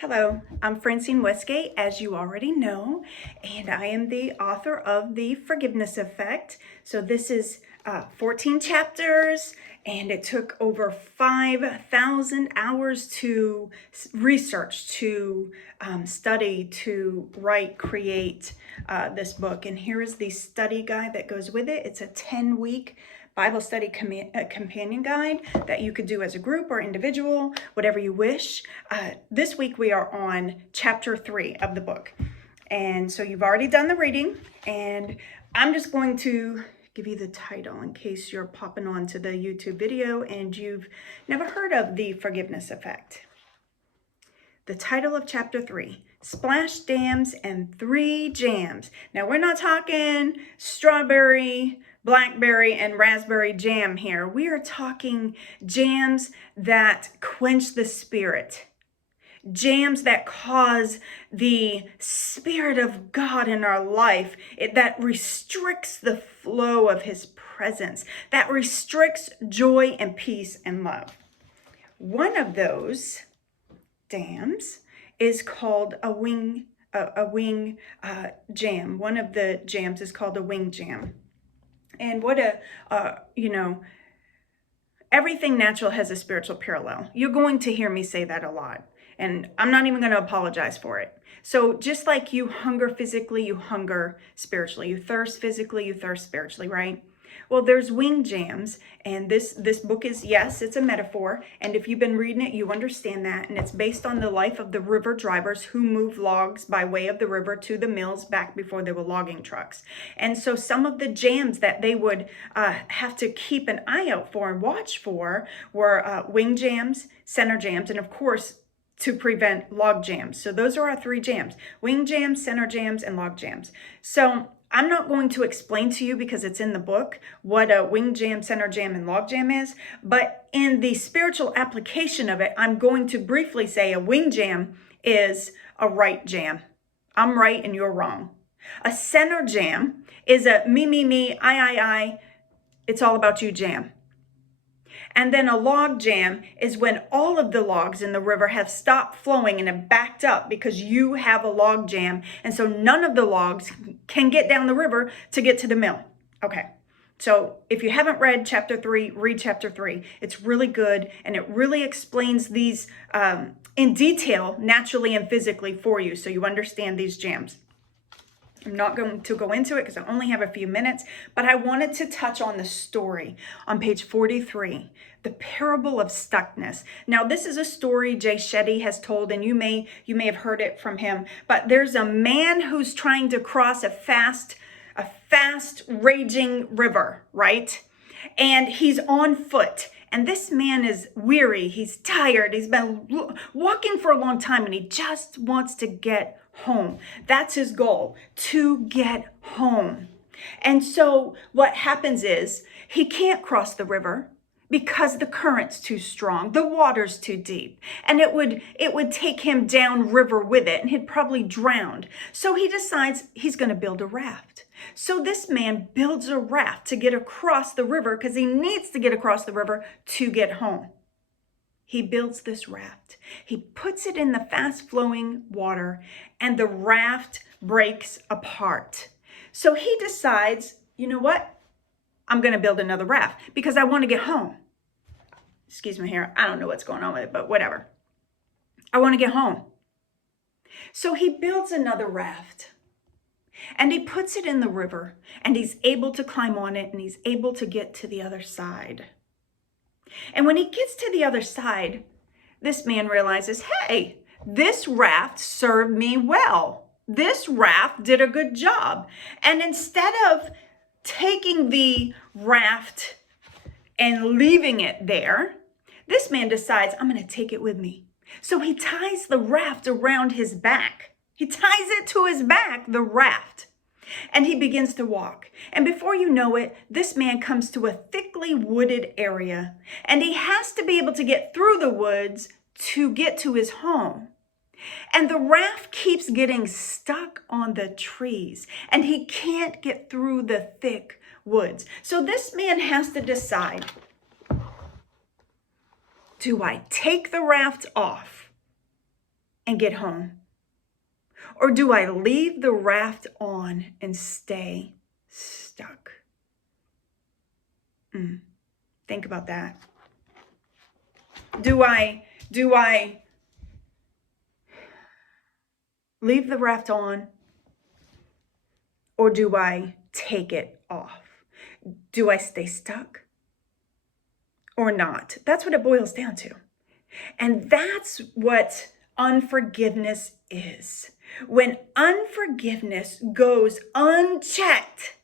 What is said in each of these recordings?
Hello, I'm Francine Westgate, as you already know, and I am the author of The Forgiveness Effect. So this is 14 chapters, and it took over 5,000 hours to research, to study, to write, create this book. And here is the study guide that goes with it. It's a 10-week Bible study companion guide that you could do as a group or individual, whatever you wish. This week we are on chapter 3 of the book. And so you've already done the reading, and I'm just going to give you the title in case you're popping onto the YouTube video and you've never heard of The Forgiveness Effect. The title of chapter 3, Splash Dams and 3 Jams. Now we're not talking strawberry, blackberry, and raspberry jam here. We are talking jams that quench the spirit. Jams that cause the Spirit of God in our life, that restricts the flow of His presence, that restricts joy and peace and love. One of those dams is called a wing jam. One of the jams is called a wing jam. And what everything natural has a spiritual parallel. You're going to hear me say that a lot, and I'm not even going to apologize for it. So just like you hunger physically, you hunger spiritually. You thirst physically, you thirst spiritually, right? Well, there's wing jams, and this book is, yes, it's a metaphor, and if you've been reading it, you understand that, and it's based on the life of the river drivers who moved logs by way of the river to the mills back before there were logging trucks. And so some of the jams that they would have to keep an eye out for and watch for were wing jams, center jams, and of course, to prevent log jams. So those are our 3 jams: wing jams, center jams, and log jams. So I'm not going to explain to you, because it's in the book, what a wing jam, center jam, and log jam is. But in the spiritual application of it, I'm going to briefly say a wing jam is a right jam. I'm right and you're wrong. A center jam is a me, I. It's all about you jam. And then a log jam is when all of the logs in the river have stopped flowing and have backed up because you have a log jam. And so none of the logs can get down the river to get to the mill. Okay. So if you haven't read chapter 3, read chapter 3. It's really good, and it really explains these in detail, naturally and physically for you, so you understand these jams. I'm not going to go into it because I only have a few minutes, but I wanted to touch on the story on page 43, the parable of Stuckness. Now, this is a story Jay Shetty has told, and you may have heard it from him, but there's a man who's trying to cross a fast raging river, right? And he's on foot. And this man is weary, he's tired, he's been walking for a long time, and he just wants to get home. That's his goal, to get home. And so what happens is he can't cross the river because the current's too strong, the water's too deep, and it would take him down river with it, and he'd probably drown. So he decides he's going to build a raft. So this man builds a raft to get across the river because he needs to get across the river to get home. He builds this raft. He puts it in the fast-flowing water, and the raft breaks apart. So he decides, you know what? I'm going to build another raft because I want to get home. Excuse me here. I don't know what's going on with it, but whatever. I want to get home. So he builds another raft, and he puts it in the river, and he's able to climb on it, and he's able to get to the other side. And when he gets to the other side, this man realizes, hey, this raft served me well. This raft did a good job. And instead of taking the raft and leaving it there, this man decides, I'm going to take it with me. So he ties the raft around his back. He ties it to his back, the raft, and he begins to walk. And before you know it, this man comes to a thickly wooded area, and he has to be able to get through the woods to get to his home. And the raft keeps getting stuck on the trees, and he can't get through the thick woods. So this man has to decide, do I take the raft off and get home? Or do I leave the raft on and stay stuck? Think about that. Do I leave the raft on, or do I take it off? Do I stay stuck or not? That's what it boils down to. And that's what unforgiveness is. When unforgiveness goes unchecked,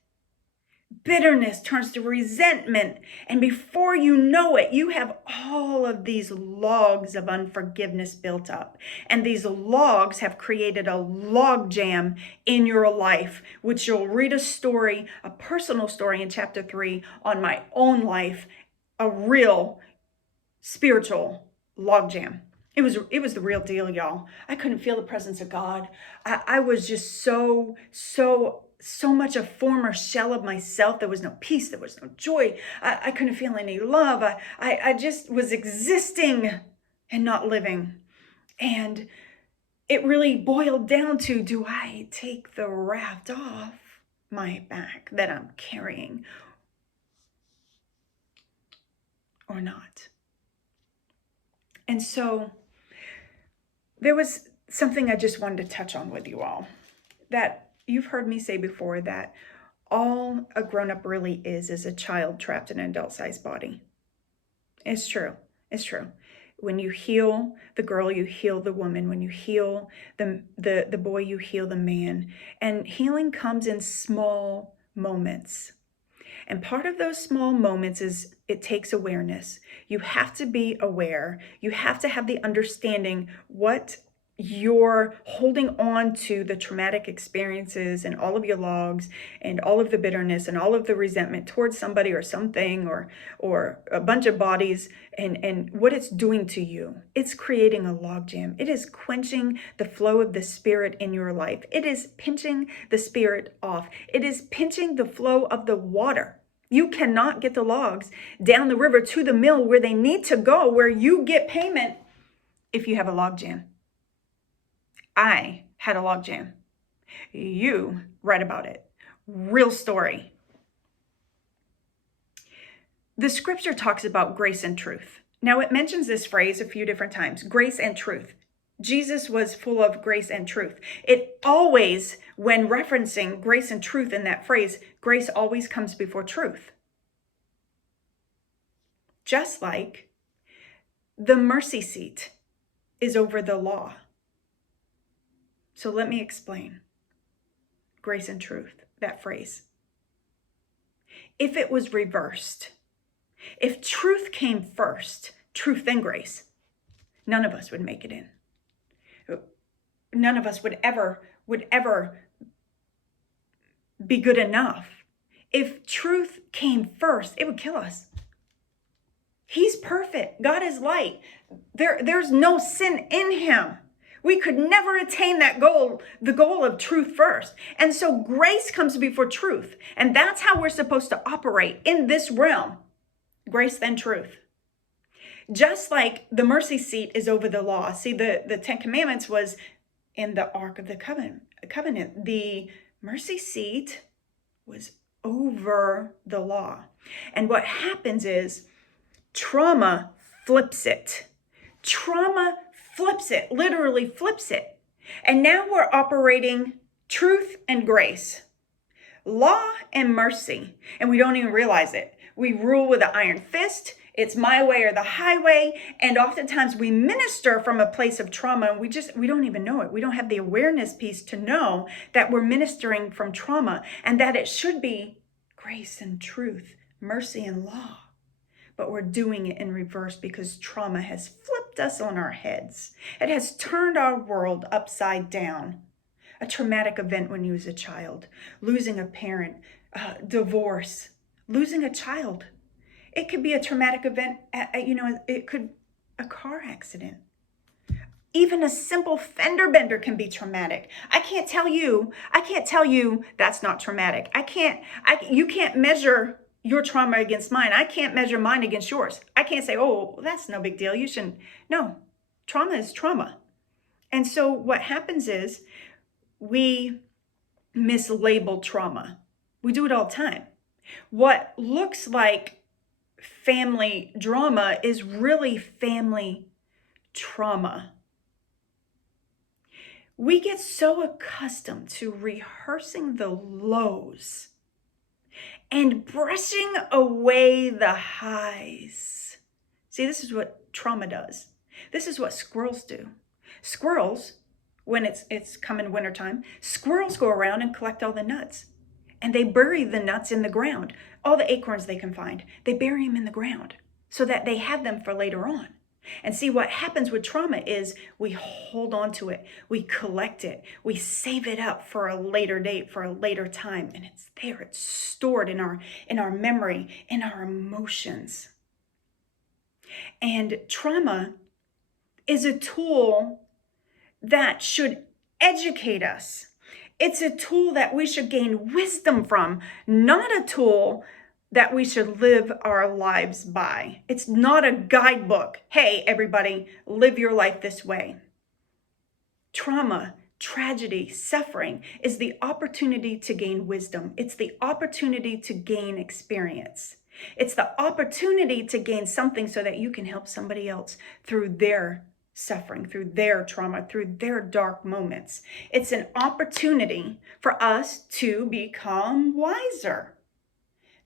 bitterness turns to resentment. And before you know it, you have all of these logs of unforgiveness built up. And these logs have created a log jam in your life, which you'll read a story, a personal story in chapter 3 on my own life, a real spiritual log jam. It was the real deal, y'all. I couldn't feel the presence of God. I was just so much a former shell of myself. There was no peace. There was no joy. I couldn't feel any love. I just was existing and not living. And it really boiled down to, do I take the raft off my back that I'm carrying or not? And so there was something I just wanted to touch on with you all, that you've heard me say before, that all a grown-up really is a child trapped in an adult-sized body. It's true. It's true. When you heal the girl, you heal the woman. When you heal the boy, you heal the man. And healing comes in small moments. And part of those small moments is it takes awareness. You have to be aware. You have to have the understanding what you're holding on to, the traumatic experiences and all of your logs and all of the bitterness and all of the resentment towards somebody or something or a bunch of bodies, and what it's doing to you. It's creating a logjam. It is quenching the flow of the spirit in your life. It is pinching the spirit off. It is pinching the flow of the water. You cannot get the logs down the river to the mill where they need to go, where you get payment, if you have a logjam. I had a logjam. You read about it. Real story. The scripture talks about grace and truth. Now, it mentions this phrase a few different times, grace and truth. Jesus was full of grace and truth. It always, when referencing grace and truth in that phrase, grace always comes before truth. Just like the mercy seat is over the law. So let me explain grace and truth, that phrase. If it was reversed, if truth came first, truth then grace, none of us would make it in. None of us would ever be good enough. If truth came first, it would kill us. He's perfect. God is light. There's no sin in him. We could never attain that goal, the goal of truth first. And so grace comes before truth. And that's how we're supposed to operate in this realm. Grace then truth. Just like the mercy seat is over the law. See, the Ten Commandments was in the Ark of the Covenant. The mercy seat was over the law. And what happens is trauma flips it. Trauma flips it, literally flips it. And now we're operating truth and grace, law and mercy, and we don't even realize it. We rule with an iron fist. It's my way or the highway. And oftentimes we minister from a place of trauma, and we don't even know it. We don't have the awareness piece to know that we're ministering from trauma and that it should be grace and truth, mercy and law. But we're doing it in reverse because trauma has flipped us on our heads. It has turned our world upside down. A traumatic event when you was a child, losing a parent, divorce, losing a child. It could be a traumatic event, it could a car accident. Even a simple fender bender can be traumatic. I can't tell you that's not traumatic. You can't measure your trauma against mine. I can't measure mine against yours. I can't say, oh, that's no big deal. You shouldn't. No, trauma is trauma. And so what happens is we mislabel trauma. We do it all the time. What looks like family drama is really family trauma. We get so accustomed to rehearsing the lows and brushing away the highs. See, this is what trauma does. This is what squirrels do. Squirrels, when it's coming wintertime, squirrels go around and collect all the nuts. And they bury the nuts in the ground. All the acorns they can find, they bury them in the ground so that they have them for later on. And see, what happens with trauma is we hold on to it, we collect it, we save it up for a later date, for a later time, and it's there, it's stored in our memory, in our emotions. And trauma is a tool that should educate us. It's a tool that we should gain wisdom from, not a tool that we should live our lives by. It's not a guidebook. Hey, everybody, live your life this way. Trauma, tragedy, suffering is the opportunity to gain wisdom. It's the opportunity to gain experience. It's the opportunity to gain something so that you can help somebody else through their suffering, through their trauma, through their dark moments. It's an opportunity for us to become wiser,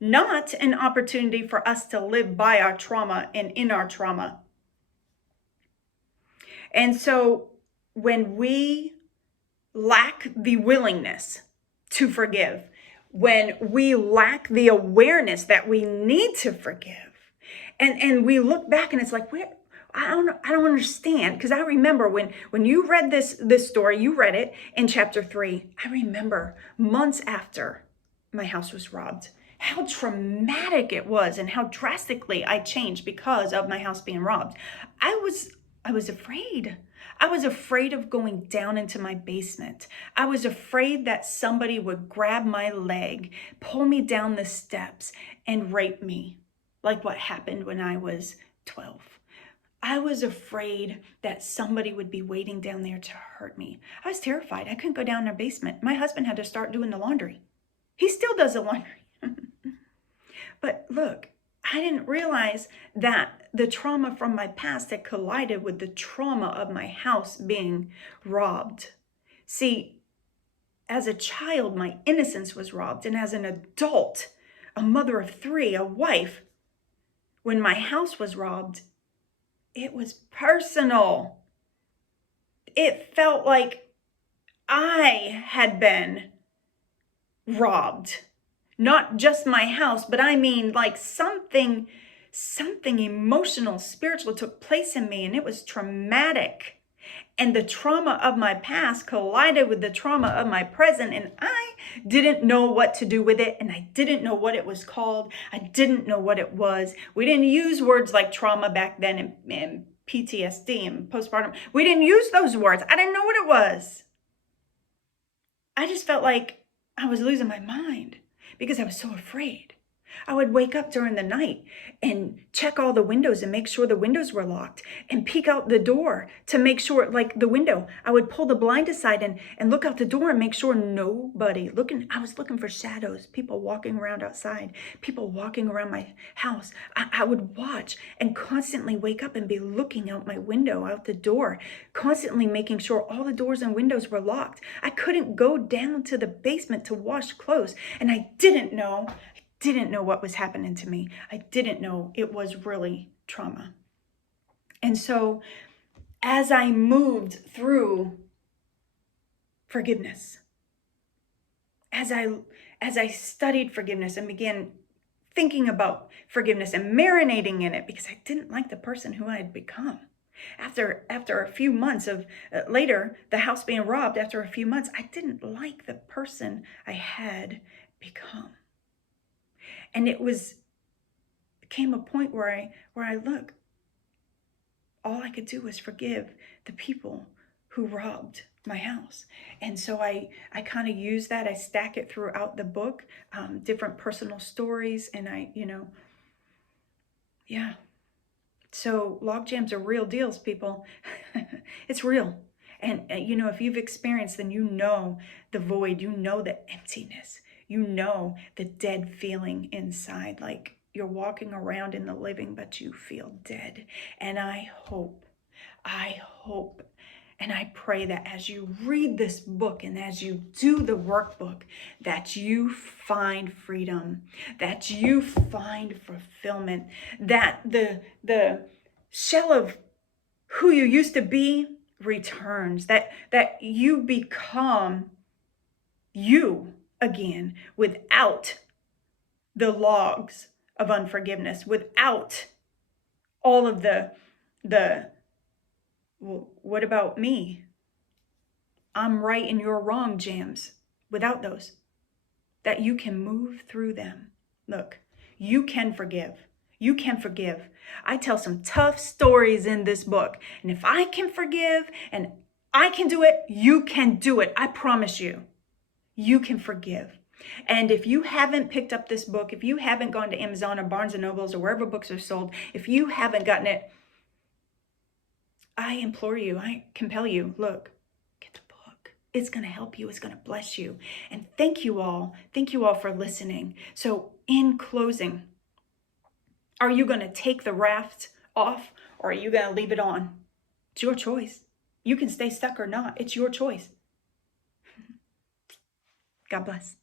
not an opportunity for us to live by our trauma and in our trauma. And so when we lack the willingness to forgive, when we lack the awareness that we need to forgive, and we look back and it's like, where? I don't understand, because I remember when you read this story, you read it in chapter 3. I remember months after my house was robbed, how traumatic it was and how drastically I changed because of my house being robbed. I was afraid. I was afraid of going down into my basement. I was afraid that somebody would grab my leg, pull me down the steps, and rape me, like what happened when I was 12. I was afraid that somebody would be waiting down there to hurt me. I was terrified. I couldn't go down in our basement. My husband had to start doing the laundry. He still does the laundry. But look, I didn't realize that the trauma from my past had collided with the trauma of my house being robbed. See, as a child, my innocence was robbed. And as an adult, a mother of 3, a wife, when my house was robbed, it was personal. It felt like I had been robbed. Not just my house, but I mean like something emotional, spiritual took place in me, and it was traumatic. And the trauma of my past collided with the trauma of my present, and I didn't know what to do with it, and I didn't know what it was called. I didn't know what it was. We didn't use words like trauma back then, and PTSD and postpartum. We didn't use those words. I didn't know what it was. I just felt like I was losing my mind because I was so afraid. I would wake up during the night and check all the windows and make sure the windows were locked and peek out the door to make sure, like the window, I would pull the blind aside and look out the door and make sure nobody looking. I was looking for shadows, people walking around outside, people walking around my house. I would watch and constantly wake up and be looking out my window, out the door, constantly making sure all the doors and windows were locked. I couldn't go down to the basement to wash clothes, and I didn't know what was happening to me. I didn't know it was really trauma. And so as I moved through forgiveness, as I studied forgiveness and began thinking about forgiveness and marinating in it, because I didn't like the person who I had become. After a few months of later, the house being robbed, after a few months, I didn't like the person I had become. And it came a point where I look, all I could do was forgive the people who robbed my house. And so I kind of use that. I stack it throughout the book, different personal stories. And yeah. So log jams are real deals, people. It's real. And you know, if you've experienced, then you know the void, you know the emptiness, you know the dead feeling inside, like you're walking around in the living, but you feel dead. And I hope, and I pray that as you read this book and as you do the workbook, that you find freedom, that you find fulfillment, that the shell of who you used to be returns, that you become you again without the logs of unforgiveness, without all of the well, what about me? I'm right and you're wrong jams. Without those, that you can move through them. Look, you can forgive. You can forgive. I tell some tough stories in this book. And if I can forgive and I can do it, you can do it. I promise you. You can forgive. And if you haven't picked up this book, if you haven't gone to Amazon or Barnes and Nobles or wherever books are sold, if you haven't gotten it, I implore you, I compel you, look, get the book. It's going to help you. It's going to bless you. And thank you all. Thank you all for listening. So in closing, are you going to take the raft off or are you going to leave it on? It's your choice. You can stay stuck or not. It's your choice. God bless.